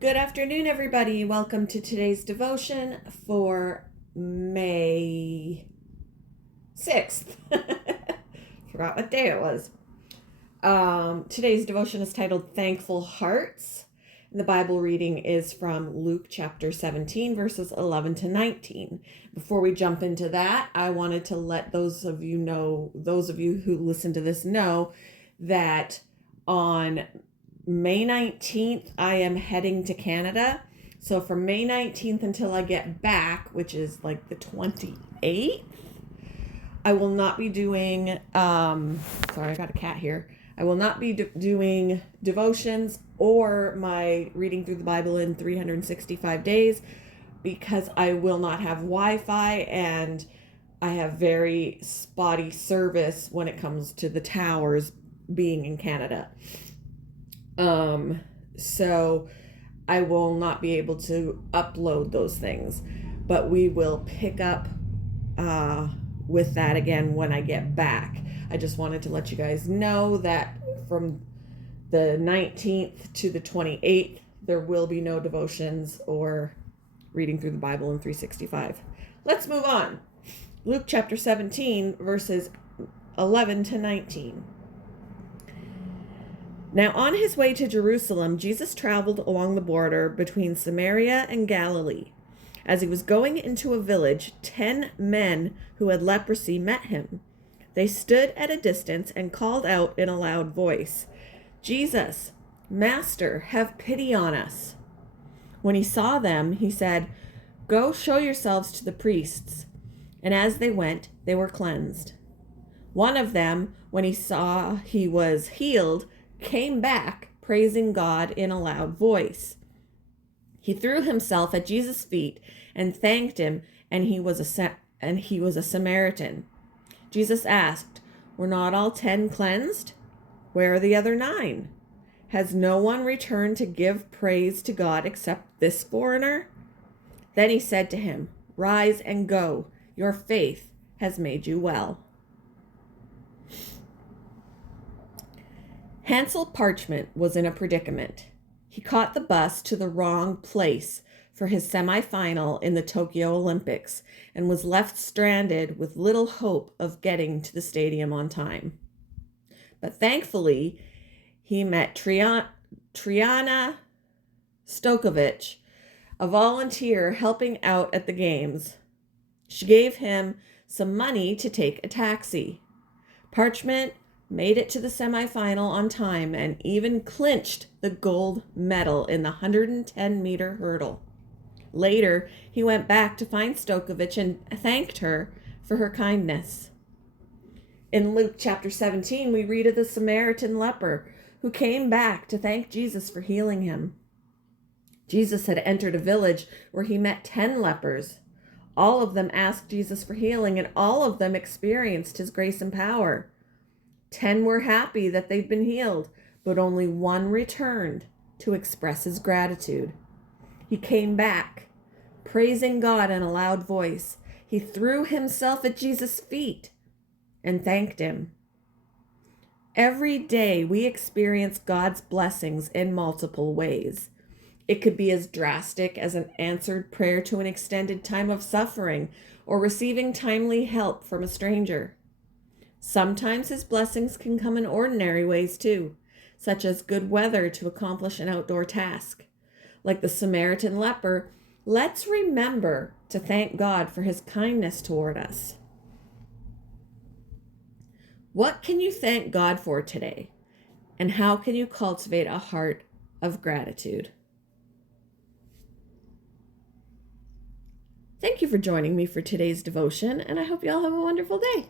Good afternoon, everybody. Welcome to today's devotion for May 6th. Forgot what day it was. Today's devotion is titled Thankful Hearts. The Bible reading is from Luke chapter 17, verses 11 to 19. Before we jump into that, I wanted to let those of you who listen to this know that on May 19th, I am heading to Canada. So from May 19th until I get back, which is like the 28th, I will not be doing, sorry, I got a cat here. I will not be doing devotions or my reading through the Bible in 365 days because I will not have Wi-Fi and I have very spotty service when it comes to the towers being in Canada. So I will not be able to upload those things, but we will pick up with that again when I get back. I just wanted to let you guys know that from the 19th to the 28th, there will be no devotions or reading through the Bible in 365. Let's move on. Luke chapter 17, verses 11 to 19. Now, on his way to Jerusalem, Jesus traveled along the border between Samaria and Galilee. As he was going into a village, 10 men who had leprosy met him. They stood at a distance and called out in a loud voice, "Jesus, Master, have pity on us." When he saw them, he said, "Go show yourselves to the priests." And as they went, they were cleansed. One of them, when he saw he was healed, came back, praising God in a loud voice. He threw himself at Jesus' feet and thanked him, and he was a Samaritan. Jesus asked, "Were not all 10 cleansed? Where are the other 9? Has no one returned to give praise to God except this foreigner?" Then he said to him, "Rise and go. Your faith has made you well." Hansel Parchment was in a predicament. He caught the bus to the wrong place for his semifinal in the Tokyo Olympics and was left stranded with little hope of getting to the stadium on time. But thankfully, he met Triana Stokovich, a volunteer helping out at the games. She gave him some money to take a taxi. Parchment made it to the semifinal on time and even clinched the gold medal in the 110-meter hurdle. Later, he went back to find Stokovich and thanked her for her kindness. In Luke chapter 17, we read of the Samaritan leper who came back to thank Jesus for healing him. Jesus had entered a village where he met 10 lepers. All of them asked Jesus for healing, and all of them experienced his grace and power. 10 were happy that they'd been healed, but only 1 returned to express his gratitude. He came back, praising God in a loud voice. He threw himself at Jesus' feet and thanked him. Every day we experience God's blessings in multiple ways. It could be as drastic as an answered prayer to an extended time of suffering or receiving timely help from a stranger. Sometimes his blessings can come in ordinary ways too, such as good weather to accomplish an outdoor task. Like the Samaritan leper, let's remember to thank God for his kindness toward us. What can you thank God for today? And how can you cultivate a heart of gratitude? Thank you for joining me for today's devotion, and I hope you all have a wonderful day.